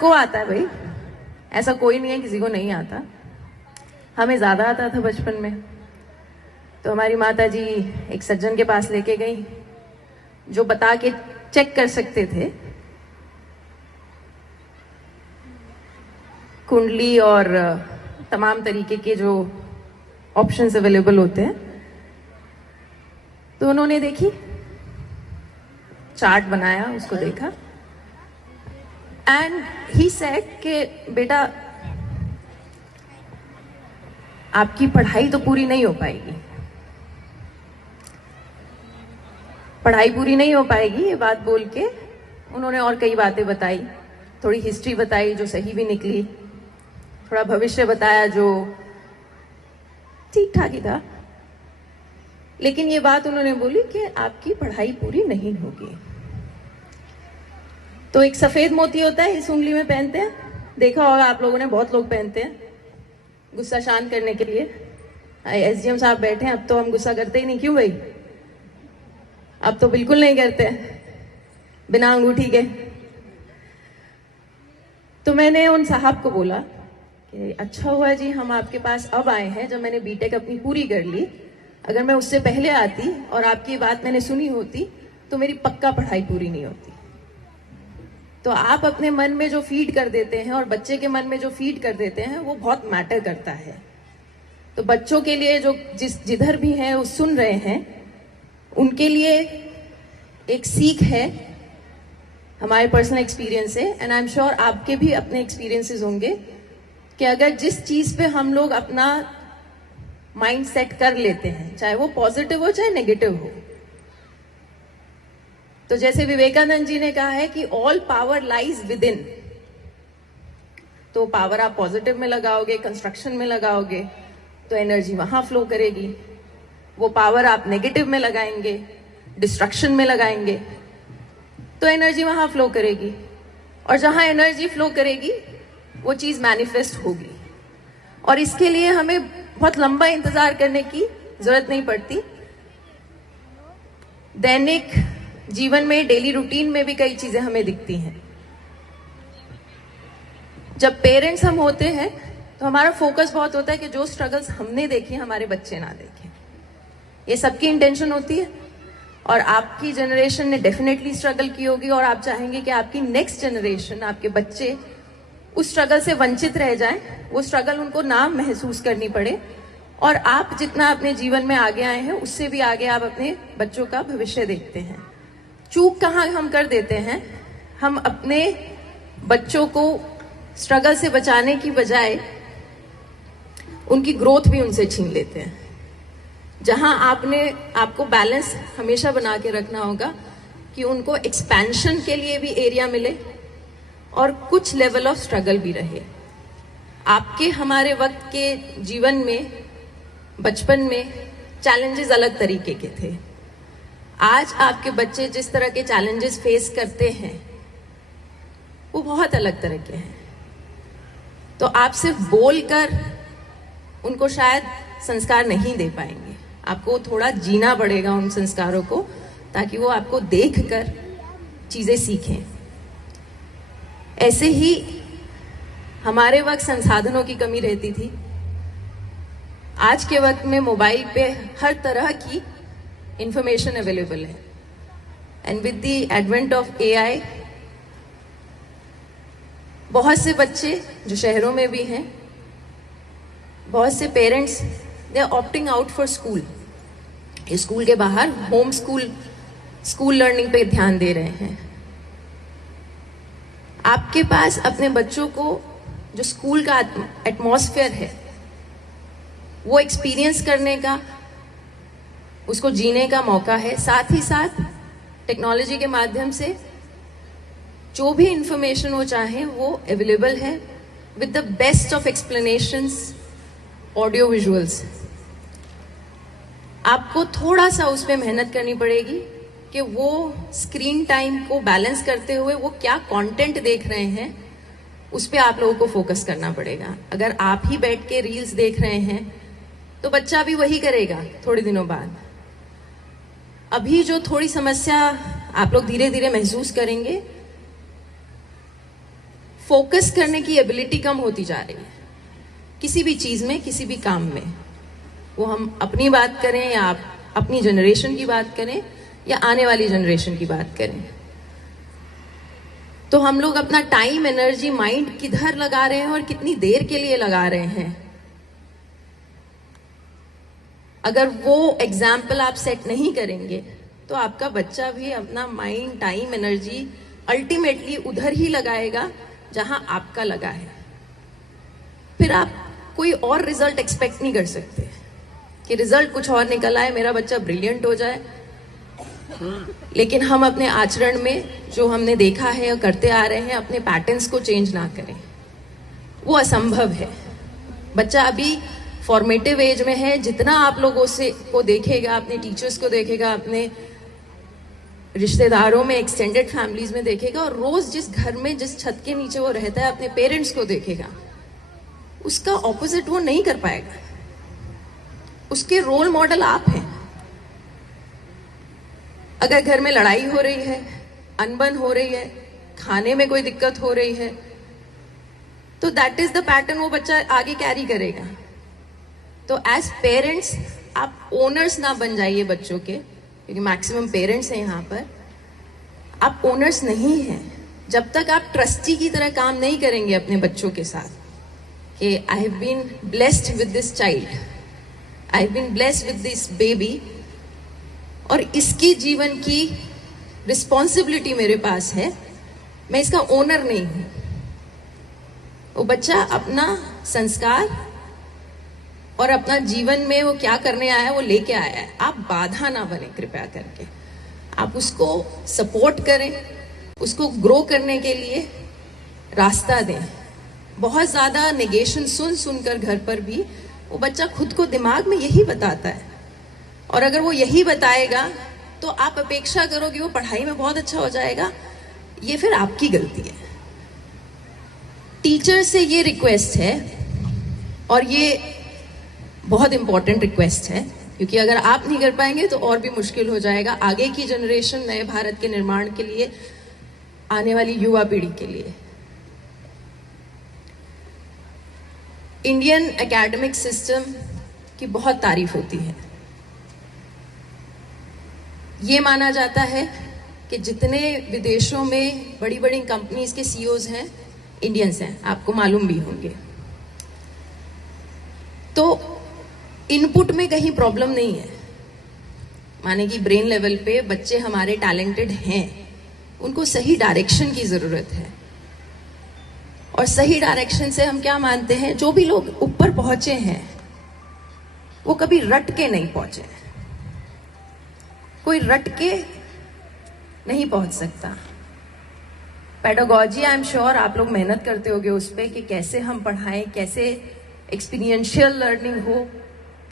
सबको आता है भाई, ऐसा कोई नहीं है किसी को नहीं आता। हमें ज्यादा आता था बचपन में। तो हमारी माता जी एक सज्जन के पास लेके गई जो बता के चेक कर सकते थे कुंडली और तमाम तरीके के जो ऑप्शंस अवेलेबल होते हैं। तो उन्होंने देखी, चार्ट बनाया, उसको देखा एंड ही सेड कि बेटा आपकी पढ़ाई तो पूरी नहीं हो पाएगी, पढ़ाई पूरी नहीं हो पाएगी। ये बात बोल के उन्होंने और कई बातें बताई, थोड़ी हिस्ट्री बताई जो सही भी निकली, थोड़ा भविष्य बताया जो ठीक ठाक ही था, लेकिन ये बात उन्होंने बोली कि आपकी पढ़ाई पूरी नहीं होगी। तो एक सफेद मोती होता है, इस उंगली में पहनते हैं, देखा होगा आप लोगों ने, बहुत लोग पहनते हैं गुस्सा शांत करने के लिए। एसडीएम साहब बैठे हैं, अब तो हम गुस्सा करते ही नहीं, क्यों भाई? अब तो बिल्कुल नहीं करते बिना अंगूठी के। तो मैंने उन साहब को बोला कि अच्छा हुआ जी हम आपके पास अब आए हैं, जब मैंने बीटेक अपनी पूरी कर ली। अगर मैं उससे पहले आती और आपकी बात मैंने सुनी होती तो मेरी पक्का पढ़ाई पूरी नहीं होती। तो आप अपने मन में जो फीड कर देते हैं और बच्चे के मन में जो फीड कर देते हैं वो बहुत मैटर करता है। तो बच्चों के लिए जो जिधर भी हैं वो सुन रहे हैं, उनके लिए एक सीख है, हमारे पर्सनल एक्सपीरियंस है एंड आई एम श्योर आपके भी अपने एक्सपीरियंसेस होंगे कि अगर जिस चीज पे हम लोग अपना माइंड सेट कर लेते हैं, चाहे वो पॉजिटिव हो चाहे नेगेटिव हो, तो जैसे विवेकानंद जी ने कहा है कि all power lies with in. तो पावर आप पॉजिटिव में लगाओगे, कंस्ट्रक्शन में लगाओगे तो एनर्जी वहां फ्लो करेगी। वो पावर आप नेगेटिव में लगाएंगे, डिस्ट्रक्शन में लगाएंगे तो एनर्जी वहां फ्लो करेगी, और जहां एनर्जी फ्लो करेगी वो चीज मैनिफेस्ट होगी। और इसके लिए हमें बहुत लंबा इंतजार करने की जरूरत नहीं पड़ती। दैनिक जीवन में, डेली रूटीन में भी कई चीजें हमें दिखती हैं। जब पेरेंट्स हम होते हैं तो हमारा फोकस बहुत होता है कि जो स्ट्रगल्स हमने देखे हमारे बच्चे ना देखें। ये सबकी इंटेंशन होती है और आपकी जनरेशन ने डेफिनेटली स्ट्रगल की होगी और आप चाहेंगे कि आपकी नेक्स्ट जनरेशन, आपके बच्चे उस स्ट्रगल से वंचित रह जाएं, वो स्ट्रगल उनको ना महसूस करनी पड़े, और आप जितना अपने जीवन में आगे आए हैं उससे भी आगे आप अपने बच्चों का भविष्य देखते हैं। चूक कहाँ हम कर देते हैं, हम अपने बच्चों को स्ट्रगल से बचाने की बजाय उनकी ग्रोथ भी उनसे छीन लेते हैं। जहां आपको बैलेंस हमेशा बना के रखना होगा कि उनको एक्सपेंशन के लिए भी एरिया मिले और कुछ लेवल ऑफ स्ट्रगल भी रहे। आपके हमारे वक्त के जीवन में, बचपन में चैलेंजेस अलग तरीके के थे। आज आपके बच्चे जिस तरह के चैलेंजेस फेस करते हैं वो बहुत अलग तरह के हैं। तो आप सिर्फ बोलकर उनको शायद संस्कार नहीं दे पाएंगे, आपको थोड़ा जीना पड़ेगा उन संस्कारों को, ताकि वो आपको देखकर चीजें सीखें। ऐसे ही हमारे वक्त संसाधनों की कमी रहती थी। आज के वक्त में मोबाइल पे हर तरह की इंफॉर्मेशन अवेलेबल है and with the advent of AI बहुत से बच्चे जो शहरों में भी हैं, बहुत से parents they are opting out for school. School के बाहर होम स्कूल लर्निंग पे ध्यान दे रहे हैं। आपके पास अपने बच्चों को जो स्कूल का एटमॉस्फेयर है वो एक्सपीरियंस करने का, उसको जीने का मौका है। साथ ही साथ टेक्नोलॉजी के माध्यम से जो भी इंफॉर्मेशन वो चाहें वो अवेलेबल है with the best of explanations, audio visuals. आपको थोड़ा सा उस पर मेहनत करनी पड़ेगी कि वो स्क्रीन टाइम को बैलेंस करते हुए वो क्या कंटेंट देख रहे हैं उस पर आप लोगों को फोकस करना पड़ेगा। अगर आप ही बैठ के रील्स देख रहे हैं तो बच्चा भी वही करेगा थोड़े दिनों बाद। अभी जो थोड़ी समस्या आप लोग धीरे धीरे महसूस करेंगे, फोकस करने की एबिलिटी कम होती जा रही है किसी भी चीज में, किसी भी काम में। वो हम अपनी बात करें या आप अपनी जनरेशन की बात करें या आने वाली जनरेशन की बात करें, तो हम लोग अपना टाइम, एनर्जी, माइंड किधर लगा रहे हैं और कितनी देर के लिए लगा रहे हैं। अगर वो एग्जाम्पल आप सेट नहीं करेंगे तो आपका बच्चा भी अपना माइंड, टाइम, एनर्जी अल्टीमेटली उधर ही लगाएगा जहां आपका लगा है। फिर आप कोई और रिजल्ट एक्सपेक्ट नहीं कर सकते कि रिजल्ट कुछ और निकल आए, मेरा बच्चा ब्रिलियंट हो जाए, लेकिन हम अपने आचरण में जो हमने देखा है या करते आ रहे हैं अपने पैटर्न्स को चेंज ना करें, वो असंभव है। बच्चा अभी फॉर्मेटिव एज में है, जितना आप लोगों से को देखेगा, अपने टीचर्स को देखेगा, अपने रिश्तेदारों में, एक्सटेंडेड फैमिलीज में देखेगा, और रोज जिस घर में, जिस छत के नीचे वो रहता है अपने पेरेंट्स को देखेगा, उसका ऑपोजिट वो नहीं कर पाएगा। उसके रोल मॉडल आप हैं। अगर घर में लड़ाई हो रही है, अनबन हो रही है, खाने में कोई दिक्कत हो रही है, तो दैट इज द पैटर्न वो बच्चा आगे कैरी करेगा। तो एज पेरेंट्स आप ओनर्स ना बन जाइए बच्चों के, क्योंकि मैक्सिमम पेरेंट्स हैं यहाँ पर। आप ओनर्स नहीं हैं जब तक आप ट्रस्टी की तरह काम नहीं करेंगे अपने बच्चों के साथ कि I have been blessed with this child, I have been blessed with this baby, और इसकी जीवन की रिस्पॉन्सिबिलिटी मेरे पास है, मैं इसका ओनर नहीं हूं। वो बच्चा अपना संस्कार और अपना जीवन में वो क्या करने आया है वो लेके आया है। आप बाधा ना बने, कृपया करके आप उसको सपोर्ट करें, उसको ग्रो करने के लिए रास्ता दें। बहुत ज्यादा नेगेशन सुन सुनकर घर पर भी वो बच्चा खुद को दिमाग में यही बताता है, और अगर वो यही बताएगा तो आप अपेक्षा करो कि वो पढ़ाई में बहुत अच्छा हो जाएगा, ये फिर आपकी गलती है। टीचर से ये रिक्वेस्ट है, और ये बहुत इंपॉर्टेंट रिक्वेस्ट है, क्योंकि अगर आप नहीं कर पाएंगे तो और भी मुश्किल हो जाएगा आगे की जनरेशन, नए भारत के निर्माण के लिए, आने वाली युवा पीढ़ी के लिए। इंडियन एकेडमिक सिस्टम की बहुत तारीफ होती है। ये माना जाता है कि जितने विदेशों में बड़ी बड़ी कंपनीज के सीईओज हैं, इंडियंस हैं, आपको मालूम भी होंगे। तो इनपुट में कहीं प्रॉब्लम नहीं है, माने कि ब्रेन लेवल पे बच्चे हमारे टैलेंटेड हैं, उनको सही डायरेक्शन की जरूरत है। और सही डायरेक्शन से हम क्या मानते हैं, जो भी लोग ऊपर पहुंचे हैं वो कभी रट के नहीं पहुंचे। कोई रट के नहीं पहुंच सकता। पेडागॉजी, आई एम श्योर आप लोग मेहनत करते होगे उस पर कि कैसे हम पढ़ाएं, कैसे एक्सपीरियंशियल लर्निंग हो,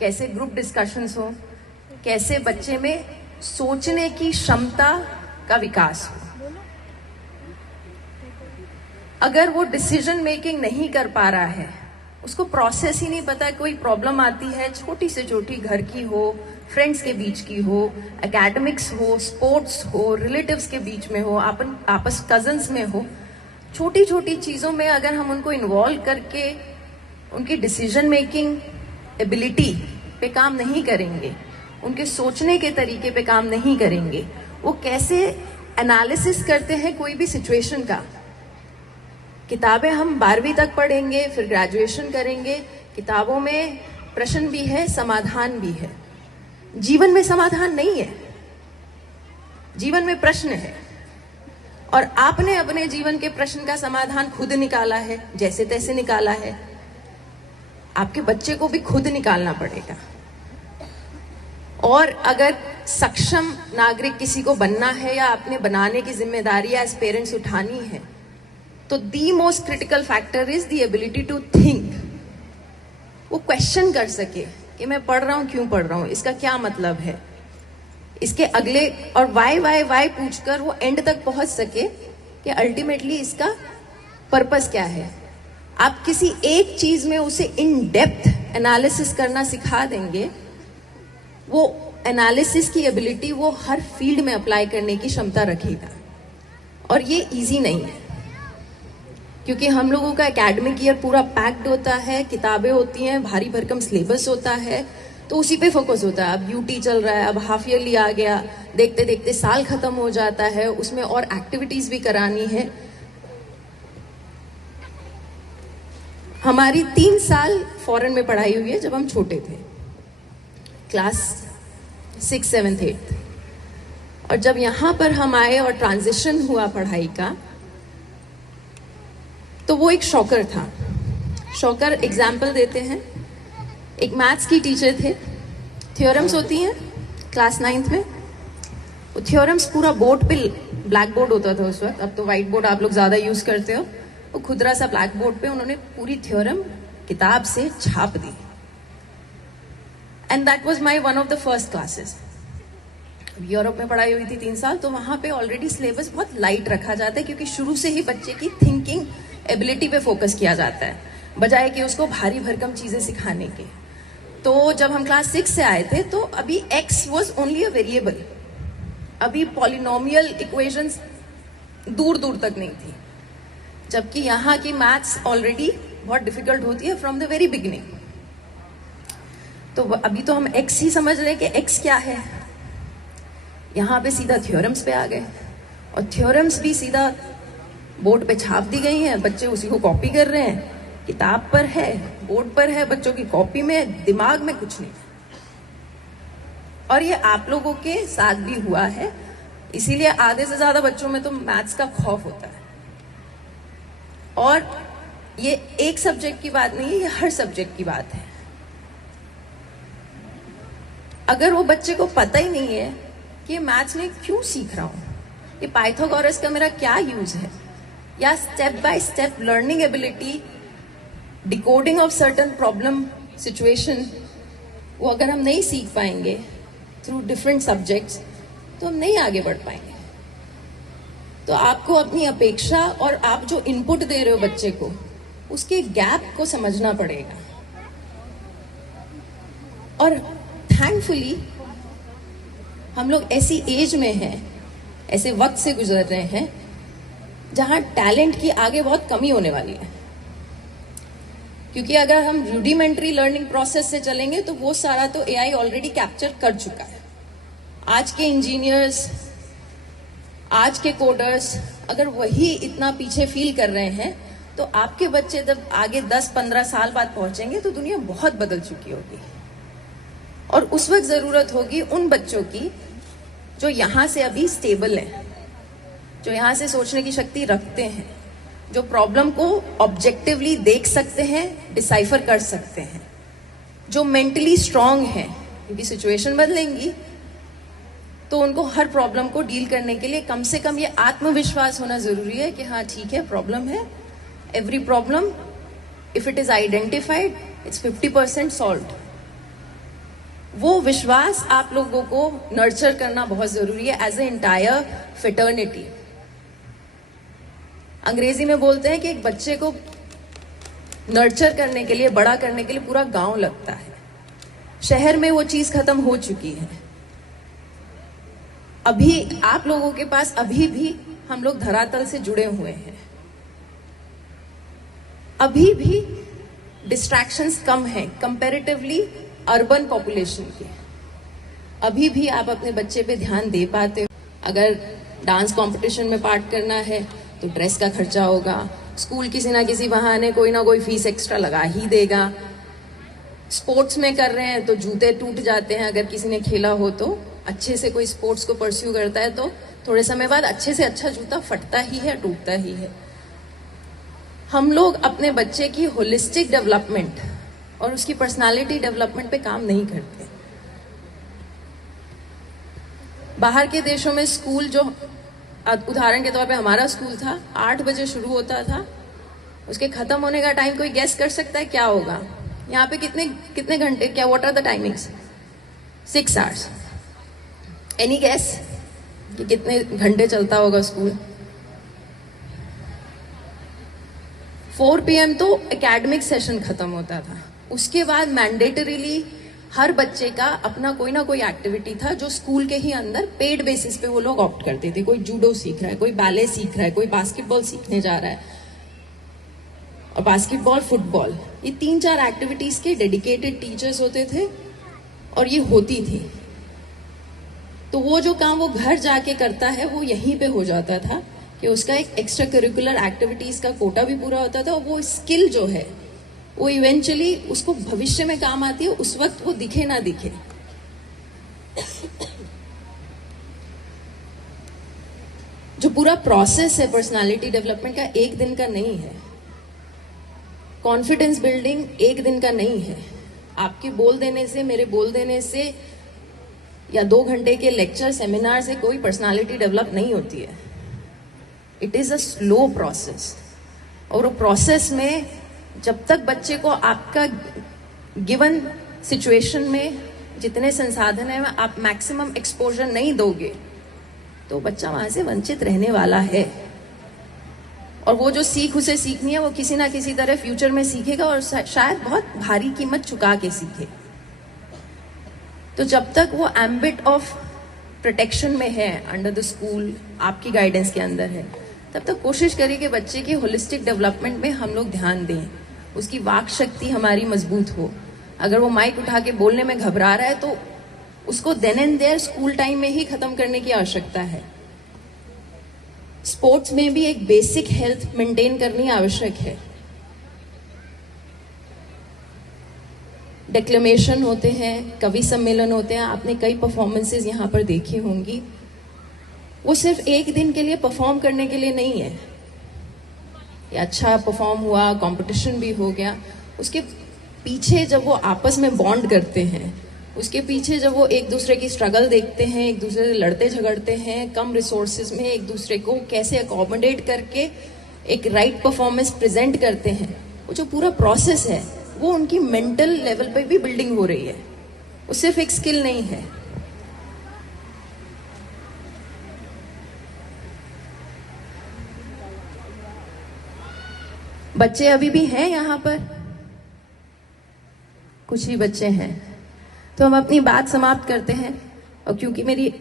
कैसे ग्रुप डिस्कशंस हो, कैसे बच्चे में सोचने की क्षमता का विकास हो। अगर वो डिसीजन मेकिंग नहीं कर पा रहा है, उसको प्रोसेस ही नहीं पता, कोई प्रॉब्लम आती है छोटी से छोटी, घर की हो, फ्रेंड्स के बीच की हो, एकेडमिक्स हो, स्पोर्ट्स हो, रिलेटिव्स के बीच में हो, आपस कजन्स में हो, छोटी छोटी चीजों में अगर हम उनको इन्वॉल्व करके उनकी डिसीजन मेकिंग एबिलिटी पे काम नहीं करेंगे, उनके सोचने के तरीके पे काम नहीं करेंगे, वो कैसे एनालिसिस करते हैं कोई भी सिचुएशन का। किताबें हम 12वीं तक पढ़ेंगे, फिर ग्रेजुएशन करेंगे, किताबों में प्रश्न भी है, समाधान भी है। जीवन में समाधान नहीं है, जीवन में प्रश्न है, और आपने अपने जीवन के प्रश्न का समाधान खुद निकाला है, जैसे तैसे निकाला है। आपके बच्चे को भी खुद निकालना पड़ेगा। और अगर सक्षम नागरिक किसी को बनना है या अपने बनाने की जिम्मेदारी एज पेरेंट्स उठानी है, तो the most critical factor is the ability to think. वो क्वेश्चन कर सके कि मैं पढ़ रहा हूं, क्यों पढ़ रहा हूं, इसका क्या मतलब है, इसके अगले, और वाई पूछकर वो एंड तक पहुंच सके कि अल्टीमेटली इसका पर्पस क्या है। आप किसी एक चीज में उसे इन डेप्थ एनालिसिस करना सिखा देंगे, वो एनालिसिस की एबिलिटी वो हर फील्ड में अप्लाई करने की क्षमता रखेगा। और ये इजी नहीं है, क्योंकि हम लोगों का एकेडमिक ईयर पूरा पैक्ड होता है, किताबें होती हैं, भारी भरकम सिलेबस होता है, तो उसी पे फोकस होता है। अब यूटी चल रहा है, अब हाफ ईयरली आ गया, देखते देखते साल खत्म हो जाता है, उसमें और एक्टिविटीज भी करानी है। हमारी 3 साल फॉरेन में पढ़ाई हुई है जब हम छोटे थे, क्लास 6, 7, 8। और जब यहाँ पर हम आए और ट्रांजिशन हुआ पढ़ाई का, तो वो एक शॉकर था। शॉकर एग्जाम्पल देते हैं, एक मैथ्स की टीचर थे, थ्योरम्स होती हैं क्लास 9th में, वो थ्योरम्स पूरा बोर्ड पे, ब्लैक बोर्ड होता था उस वक्त, अब तो व्हाइट बोर्ड आप लोग ज्यादा यूज करते हो, वो खुदरा सा ब्लैक बोर्ड पे उन्होंने पूरी थ्योरम किताब से छाप दी। And that was my one of the first classes. Europe में पढ़ाई हुई थी 3 साल, तो वहां पे ऑलरेडी सिलेबस बहुत लाइट रखा जाता है, क्योंकि शुरू से ही बच्चे की थिंकिंग एबिलिटी पे फोकस किया जाता है, बजाय कि उसको भारी भरकम चीजें सिखाने के। तो जब हम क्लास 6 से आए थे, तो अभी x was only a variable, अभी पॉलिनोमियल इक्वेशंस दूर दूर तक नहीं थी, जबकि यहाँ की मैथ्स ऑलरेडी बहुत डिफिकल्ट होती है फ्रॉम द वेरी बिगिनिंग। तो अभी तो हम x ही समझ रहे हैं कि x क्या है, यहाँ पे सीधा थ्योरम्स पे आ गए, और थ्योरम्स भी सीधा बोर्ड पे छाप दी गई हैं, बच्चे उसी को कॉपी कर रहे हैं, किताब पर है, बोर्ड पर है, बच्चों की कॉपी में, दिमाग में कुछ नहीं। और ये आप लोगों के साथ भी हुआ है, इसीलिए आधे से ज्यादा बच्चों में तो मैथ्स का खौफ होता है। और ये एक सब्जेक्ट की बात नहीं है, ये हर सब्जेक्ट की बात है। अगर वो बच्चे को पता ही नहीं है कि मैथ्स में क्यों सीख रहा हूं, ये पाइथागोरस का मेरा क्या यूज है, या step by step learning ability, decoding of certain problem situation, वो अगर हम नहीं सीख पाएंगे थ्रू डिफरेंट सब्जेक्ट्स, तो हम नहीं आगे बढ़ पाएंगे। तो आपको अपनी अपेक्षा और आप जो इनपुट दे रहे हो बच्चे को, उसके गैप को समझना पड़ेगा। और थैंकफुली हम लोग ऐसी एज में हैं, ऐसे वक्त से गुजर रहे हैं, जहां टैलेंट की आगे बहुत कमी होने वाली है। क्योंकि अगर हम रूडिमेंट्री लर्निंग प्रोसेस से चलेंगे, तो वो सारा तो एआई ऑलरेडी कैप्चर कर चुका है। आज के इंजीनियर्स, आज के कोडर्स अगर वही इतना पीछे फील कर रहे हैं, तो आपके बच्चे जब आगे 10-15 साल बाद पहुंचेंगे, तो दुनिया बहुत बदल चुकी होगी। और उस वक्त जरूरत होगी उन बच्चों की जो यहां से अभी स्टेबल हैं, जो यहां से सोचने की शक्ति रखते हैं, जो प्रॉब्लम को ऑब्जेक्टिवली देख सकते हैं, डिसाइफर कर सकते हैं, जो मेंटली स्ट्रांग हैं, क्योंकि सिचुएशन बदलेंगी, तो उनको हर प्रॉब्लम को डील करने के लिए कम से कम ये आत्मविश्वास होना जरूरी है कि हाँ ठीक है, प्रॉब्लम है, every problem if it is identified it's 50% solved. वो विश्वास आप लोगों को नर्चर करना बहुत जरूरी है एज ए एंटायर फिटर्निटी। अंग्रेजी में बोलते हैं कि एक बच्चे को नर्चर करने के लिए, बड़ा करने के लिए पूरा गांव लगता है। शहर में वो चीज खत्म हो चुकी है। अभी आप लोगों के पास अभी भी हम लोग धरातल से जुड़े हुए हैं, अभी भी डिस्ट्रैक्शंस कम हैं कंपैरेटिवली अर्बन पॉपुलेशन के। अभी भी आप अपने बच्चे पे ध्यान दे पाते हो। अगर डांस कंपटीशन में पार्ट करना है तो ड्रेस का खर्चा होगा, स्कूल किसी ना किसी बहाने कोई ना कोई फीस एक्स्ट्रा लगा ही देगा। स्पोर्ट्स में कर रहे हैं तो जूते टूट जाते हैं, अगर किसी ने खेला हो तो, अच्छे से कोई स्पोर्ट्स को परस्यू करता है तो थोड़े समय बाद अच्छे से अच्छा जूता फटता ही है, टूटता ही है। हम लोग अपने बच्चे की होलिस्टिक डेवलपमेंट और उसकी पर्सनालिटी डेवलपमेंट पे काम नहीं करते। बाहर के देशों में स्कूल, जो उदाहरण के तौर पे हमारा स्कूल था, 8 बजे शुरू होता था, उसके खत्म होने का टाइम कोई गेस कर सकता है क्या होगा? यहाँ पे कितने घंटे, क्या, what are the timings? 6 hours. Any guess कि कितने घंटे चलता होगा स्कूल? 4 PM तो एकेडमिक सेशन खत्म होता था। उसके बाद मैंडेटरीली हर बच्चे का अपना कोई ना कोई एक्टिविटी था, जो स्कूल के ही अंदर पेड बेसिस पे वो लोग ऑप्ट करते थे। कोई जूडो सीख रहा है, कोई बैले सीख रहा है, कोई बास्केटबॉल सीखने जा रहा है। और बास्केटबॉल, फुटबॉल, ये 3-4 एक्टिविटीज के डेडिकेटेड टीचर्स होते थे और ये होती थी। तो वो जो काम वो घर जाके करता है वो यहीं पे हो जाता था कि उसका एक एक्स्ट्रा करिकुलर एक्टिविटीज का कोटा भी पूरा होता था और वो स्किल जो है वो इवेंचुअली उसको भविष्य में काम आती है, उस वक्त वो दिखे ना दिखे। जो पूरा प्रोसेस है पर्सनालिटी डेवलपमेंट का, एक दिन का नहीं है। कॉन्फिडेंस बिल्डिंग एक दिन का नहीं है। आपके बोल देने से, मेरे बोल देने से या 2 घंटे के लेक्चर सेमिनार से कोई पर्सनालिटी डेवलप नहीं होती है। It is a slow process. और वो प्रोसेस में जब तक बच्चे को आपका गिवन सिचुएशन में जितने संसाधन है आप मैक्सिमम एक्सपोजर नहीं दोगे तो बच्चा वहां से वंचित रहने वाला है। और वो जो सीख उसे सीखनी है वो किसी ना किसी तरह फ्यूचर में सीखेगा और शायद बहुत भारी कीमत चुका के सीखे। तो जब तक वो एम्बिट ऑफ प्रोटेक्शन में है, अंडर द स्कूल, आपकी गाइडेंस के अंदर है, तब तक कोशिश करिए कि बच्चे की होलिस्टिक डेवलपमेंट में हम लोग ध्यान दें, उसकी वाक शक्ति हमारी मजबूत हो। अगर वो माइक उठा के बोलने में घबरा रहा है तो उसको then and their school time में ही खत्म करने की आवश्यकता है। स्पोर्ट्स में भी एक बेसिक हेल्थ मेंटेन करनी आवश्यक है। डिक्लेमेशन होते हैं, कवि सम्मेलन होते हैं, आपने कई परफॉर्मेंसेस यहाँ पर देखी होंगी। वो सिर्फ एक दिन के लिए परफॉर्म करने के लिए नहीं है। ये अच्छा परफॉर्म हुआ, कंपटीशन भी हो गया, उसके पीछे जब वो आपस में बॉन्ड करते हैं, उसके पीछे जब वो एक दूसरे की स्ट्रगल देखते हैं, एक दूसरे से लड़ते झगड़ते हैं, कम रिसोर्सेज में एक दूसरे को कैसे अकोमोडेट करके एक राइट परफॉर्मेंस प्रेजेंट करते हैं, वो जो पूरा प्रोसेस है वो उनकी मेंटल लेवल पे भी बिल्डिंग हो रही है। वो सिर्फ एक स्किल नहीं है। बच्चे अभी भी हैं यहाँ पर, कुछ ही बच्चे हैं, तो हम अपनी बात समाप्त करते हैं। और क्योंकि मेरी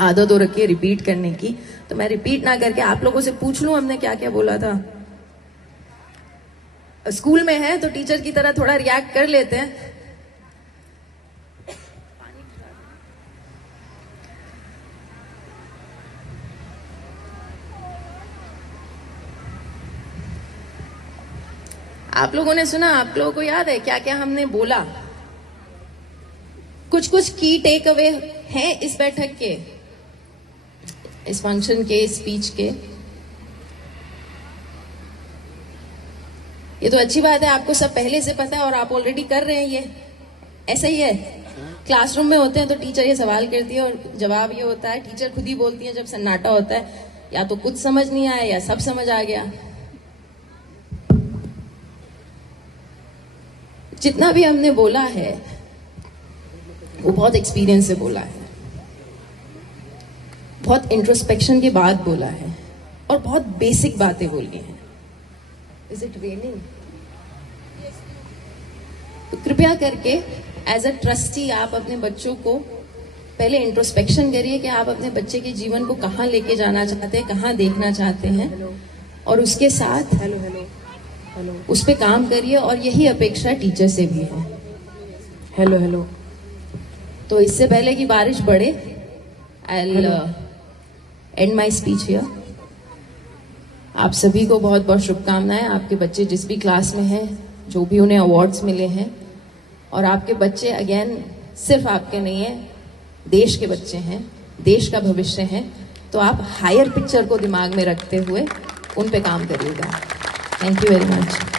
आदत हो रखी है रिपीट करने की, तो मैं रिपीट ना करके आप लोगों से पूछ लूं हमने क्या क्या बोला था। स्कूल में है तो टीचर की तरह थोड़ा रिएक्ट कर लेते हैं। आप लोगों ने सुना, आप लोगों को याद है क्या क्या हमने बोला? कुछ कुछ की टेक अवे हैं इस बैठक के, इस फंक्शन के, स्पीच के। ये तो अच्छी बात है, आपको सब पहले से पता है और आप ऑलरेडी कर रहे हैं। ये ऐसा ही है, क्लासरूम में होते हैं तो टीचर ये सवाल करती है और जवाब ये होता है, टीचर खुद ही बोलती है जब सन्नाटा होता है, या तो कुछ समझ नहीं आया या सब समझ आ गया। जितना भी हमने बोला है वो बहुत एक्सपीरियंस से बोला है, बहुत इंट्रोस्पेक्शन के बाद बोला है और बहुत बेसिक बातें बोली हैं। Is it raining? तो कृपया करके एज अ ट्रस्टी आप अपने बच्चों को पहले इंट्रोस्पेक्शन करिए कि आप अपने बच्चे के जीवन को कहाँ लेके जाना चाहते हैं, कहाँ देखना चाहते हैं, और उसके साथ उस पर काम करिए। और यही अपेक्षा टीचर से भी है। हेलो। तो इससे पहले कि बारिश बढ़े, I will and my speech here. आप सभी को बहुत बहुत शुभकामनाएं। आपके बच्चे जिस भी क्लास में हैं, जो भी उन्हें अवार्ड्स मिले हैं, और आपके बच्चे अगेन सिर्फ आपके नहीं है, देश के बच्चे हैं, देश का भविष्य है। तो आप हायर पिक्चर को दिमाग में रखते हुए उन पे काम करिएगा। Thank you very much.